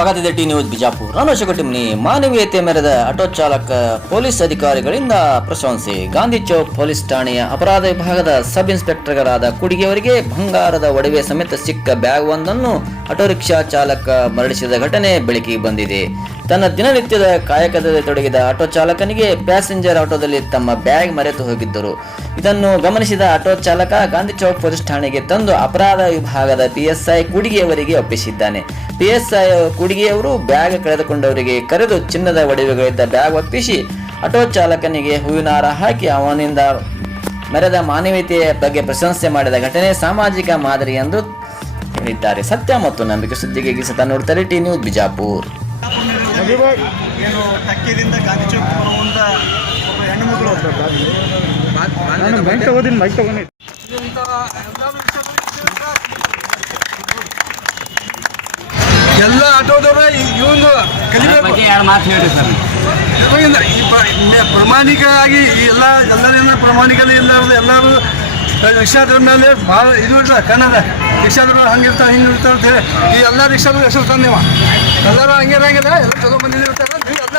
ನೋಡಕತ್ತಿದೆ T news Bijapur. ನಾನು ಮಾನವೀಯತೆ ಮೆರೆದ ಆಟೋ ಚಾಲಕ, ಪೊಲೀಸ್ ಅಧಿಕಾರಿಗಳಿಂದ ಪ್ರಶಂಸೆ. ಗಾಂಧಿ ಚೌಕ್ ಪೊಲೀಸ್ ಠಾಣೆಯ ಅಪರಾಧ ವಿಭಾಗದ ಸಬ್ ಇನ್ಸ್ಪೆಕ್ಟರ್ಗಳಾದ ಕುಡಿಗೆಯವರಿಗೆ ಬಂಗಾರದ ಒಡವೆ ಸಮೇತ ಸಿಕ್ಕ ಬ್ಯಾಗ್ ಒಂದನ್ನು ಆಟೋ ರಿಕ್ಷಾ ಚಾಲಕ ಮರಳಿಸಿದ ಘಟನೆ ಬೆಳಕಿಗೆ ಬಂದಿದೆ. ತನ್ನ ದಿನನಿತ್ಯದ ಕಾಯಕದಲ್ಲಿ ತೊಡಗಿದ ಆಟೋ ಚಾಲಕನಿಗೆ ಪ್ಯಾಸೆಂಜರ್ ಆಟೋದಲ್ಲಿ ತಮ್ಮ ಬ್ಯಾಗ್ ಮರೆತು ಹೋಗಿದ್ದರು. ಇದನ್ನು ಗಮನಿಸಿದ ಆಟೋ ಚಾಲಕ ಗಾಂಧಿ ಚೌಕ್ ಪೊಲೀಸ್ ಠಾಣೆಗೆ ತಂದು ಅಪರಾಧ ವಿಭಾಗದ ಪಿಎಸ್ಐ ಕುಡಿಗೆಯವರಿಗೆ ಒಪ್ಪಿಸಿದ್ದಾನೆ. ಪಿಎಸ್ಐ ಕುಡಿಗೆಯವರು ಬ್ಯಾಗ್ ಕಳೆದುಕೊಂಡವರಿಗೆ ಕರೆದು ಚಿನ್ನದ ಒಡವೆಗಳಿದ್ದ ಬ್ಯಾಗ್ ಒಪ್ಪಿಸಿ ಆಟೋ ಚಾಲಕನಿಗೆ ಹೂವಿನ ಹಾರ ಹಾಕಿ ಅವನಿಂದ ಮೆರೆದ ಮಾನವೀಯತೆಯ ಬಗ್ಗೆ ಪ್ರಶಂಸೆ ಮಾಡಿದ ಘಟನೆ ಸಾಮಾಜಿಕ ಮಾದರಿ ಎಂದು ಹೇಳಿದ್ದಾರೆ. ಸತ್ಯ ಮತ್ತು ನಂಬಿಕೆ ಸುದ್ದಿಗೆ ಸತ ನೋಡ್ತಾರೆ ಟಿ ನ್ಯೂಸ್ ಬಿಜಾಪುರ್. ಏನು ಟಕ್ಕಿದಿಂದ ಗಾಂಧಿ ಚೌಕ್ ಮುಂದೆ ಒಬ್ಬ ಹೆಣ್ಣು ಮಗಳು ನಾನು ಮೈಕ್ ತಗೋದಿನ ಮೈಕ್ ತಗೊಂಡು ಎಲ್ಲ ಆಟೋದವ್ರ ಇವನು ಕಲಿಬೇಕು. ಮಾತು ಹೇಳಿ ಸರ್. ಇವಾಗಿಂದ ಈ ಪ್ರ- ಮೆ- ಪ್ರಾಮಾಣಿಕವಾಗಿ ಎಲ್ಲ ಎಲ್ಲರಿಂದ ಪ್ರಾಮಾಣಿಕತೆ ಇಲ್ಲದ ಎಲ್ಲರೂ ರಿಕ್ಷಾದ್ರ ಮೇಲೆ ಭಾಳ ಇದು ಇಲ್ಲ ಕನ್ನಡ ರಿಕ್ಷಾದ್ರ ಹಂಗಿರ್ತಾರೆ ಹಿಂಗೆ ಇರ್ತಾರೆ ಅಂತ ಹೇಳಿ ಈ ಎಲ್ಲ ರಿಕ್ಷಾದ್ರು ಹೆಸರು ತಂದೇವ. ಎಲ್ಲರೂ ಹಂಗೆ ಇರಂಗಿಲ್ಲ, ಎಲ್ಲ ಚಲೋ ಬಂದಿದ್ದೀವಿ ನೀವು ಎಲ್ಲ